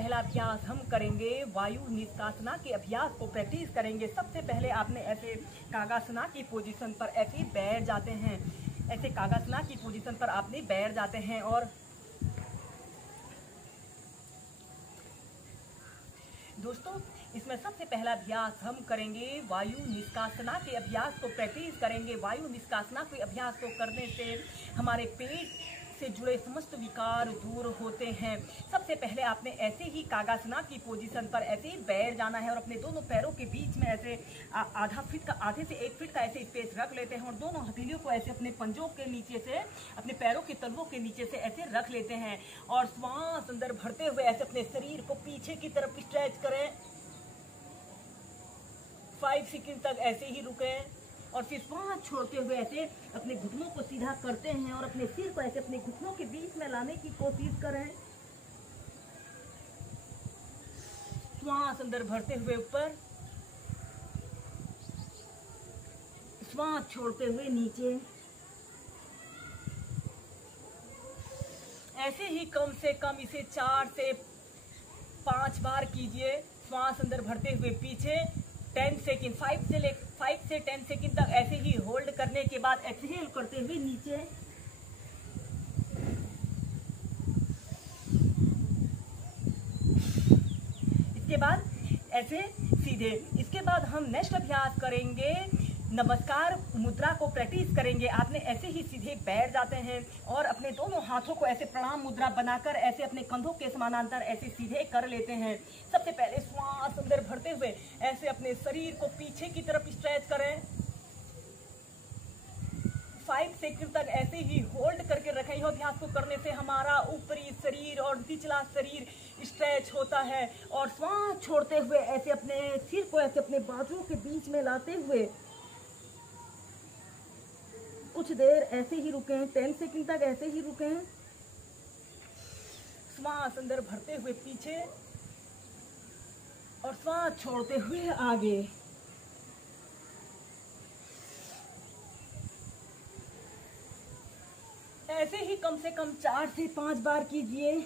पहला अभ्यास हम करेंगे वायु निष्कासना के अभ्यास को प्रैक्टिस करेंगे। सबसे पहले आपने ऐसे कागासना की पोजीशन पर ऐसे बैठ जाते हैं। ऐसे कागासना की पोजीशन पर आपने बैठ जाते हैं और दोस्तों इसमें सबसे पहला अभ्यास हम करेंगे वायु निष्कासना के अभ्यास को प्रैक्टिस करेंगे। वायु निष्कासना के अभ्यास को करने से हमारे पेट से जुड़े समस्त विकार दूर होते हैं। सबसे पहले आपने ऐसे ही कागासना की पोजीशन पर ऐसे ही बैठ जाना है और अपने दोनों पैरों के बीच में ऐसे आधे से 1 फीट का ऐसे स्पेस रख लेते हैं और दोनों हथेलियों को ऐसे अपने पंजों के नीचे से, अपने पैरों के तलवों के नीचे से ऐसे रख लेते हैं और श्वास अंदर भरते हुए ऐसे अपने शरीर को पीछे की तरफ स्ट्रेच करें। 5 सेकंड तक ऐसे ही रुकें और फिर श्वास छोड़ते हुए ऐसे अपने घुटनों को सीधा करते हैं और अपने सिर को ऐसे अपने घुटनों के बीच में लाने की कोशिश करें। श्वास अंदर भरते हुए ऊपर, श्वास छोड़ते हुए नीचे। ऐसे ही कम से कम इसे 4 से 5 बार कीजिए। श्वास अंदर भरते हुए पीछे 10 सेकंड, 5 से 10 सेकंड तक ऐसे ही होल्ड करने के बाद एक्सहेल करते हुए नीचे। इसके बाद ऐसे सीधे। इसके बाद हम नेक्स्ट अभ्यास करेंगे नमस्कार मुद्रा को प्रैक्टिस करेंगे। आपने ऐसे ही सीधे बैठ जाते हैं और अपने दोनों हाथों को ऐसे प्रणाम मुद्रा बनाकर ऐसे अपने कंधों के समानांतर ऐसे सीधे कर लेते हैं। सबसे पहले श्वास अंदर भरते हुए ऐसे अपने शरीर को पीछे की तरफ स्ट्रेच करें। 5 सेकंड तक ऐसे ही होल्ड करके रखें। यह अभ्यास को करने से हमारा ऊपरी शरीर और निचला शरीर स्ट्रेच होता है और श्वास छोड़ते हुए ऐसे अपने सिर को ऐसे अपने बाजुओं के बीच में लाते हुए कुछ देर ऐसे ही रुकें। 10 सेकंड तक ऐसे ही रुकें। श्वास अंदर भरते हुए पीछे और श्वास छोड़ते हुए आगे। ऐसे ही कम से कम 4 से 5 बार कीजिए।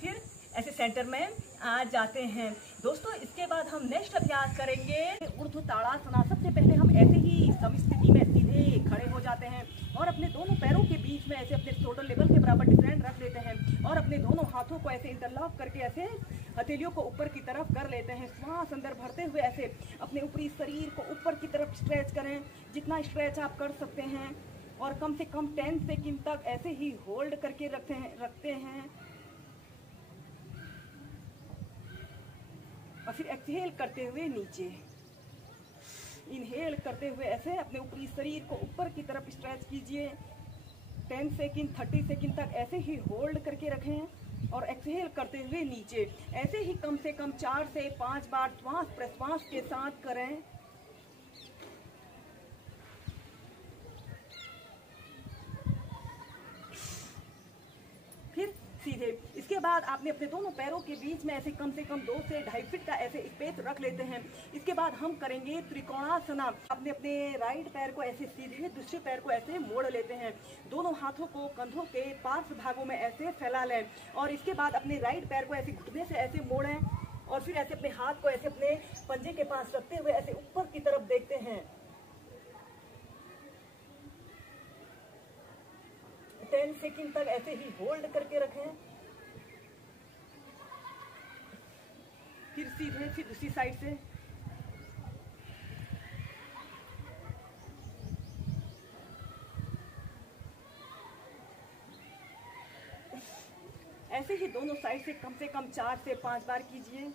फिर ऐसे सेंटर में आ जाते हैं। दोस्तों इसके बाद हम नेक्स्ट अभ्यास करेंगे ऊर्ध्व ताड़ासना। सबसे पहले हम ऐसे ही समस्थिति में सीधे खड़े हो जाते हैं और अपने दोनों पैरों के बीच में ऐसे अपने शोल्डर लेवल के बराबर डिफरेंट रख लेते हैं और अपने दोनों हाथों को ऐसे इंटरलॉक करके ऐसे हथेलियों को ऊपर की तरफ कर लेते हैं। श्वास अंदर भरते हुए ऐसे अपने ऊपरी शरीर को ऊपर की तरफ स्ट्रेच करें, जितना स्ट्रेच आप कर सकते हैं और कम से कम 10 सेकंड तक ऐसे ही होल्ड करके रखते हैं और फिर एक्सहेल करते हुए नीचे। इनहेल करते हुए ऐसे अपने ऊपरी शरीर को ऊपर की तरफ स्ट्रेच कीजिए। 10 सेकंड 30 सेकंड तक ऐसे ही होल्ड करके रखें और एक्सहेल करते हुए नीचे। ऐसे ही कम से कम 4 से 5 बार श्वास प्रश्वास के साथ करें। फिर सीधे। इसके बाद आपने अपने दोनों पैरों के बीच में ऐसे कम से कम 2 से 2.5 फीट का ऐसे स्पेस रख लेते हैं। इसके बाद हम करेंगे त्रिकोणासना। आपने अपने राइट पैर को ऐसे सीधे, दूसरे पैर को ऐसे मोड़ लेते हैं। दोनों हाथों को कंधों के पार्श्व भागों में ऐसे फैला लें और इसके बाद अपने राइट पैर को ऐसे घुटने से ऐसे मोड़ें और फिर ऐसे अपने हाथ को ऐसे अपने पंजे के पास रखते हुए ऐसे ऊपर की तरफ देखते हैं। 10 सेकंड तक ऐसे ही होल्ड करके रखें। फिर सीधे, फिर दूसरी साइड से। ऐसे ही दोनों साइड से कम 4 से 5 बार कीजिए।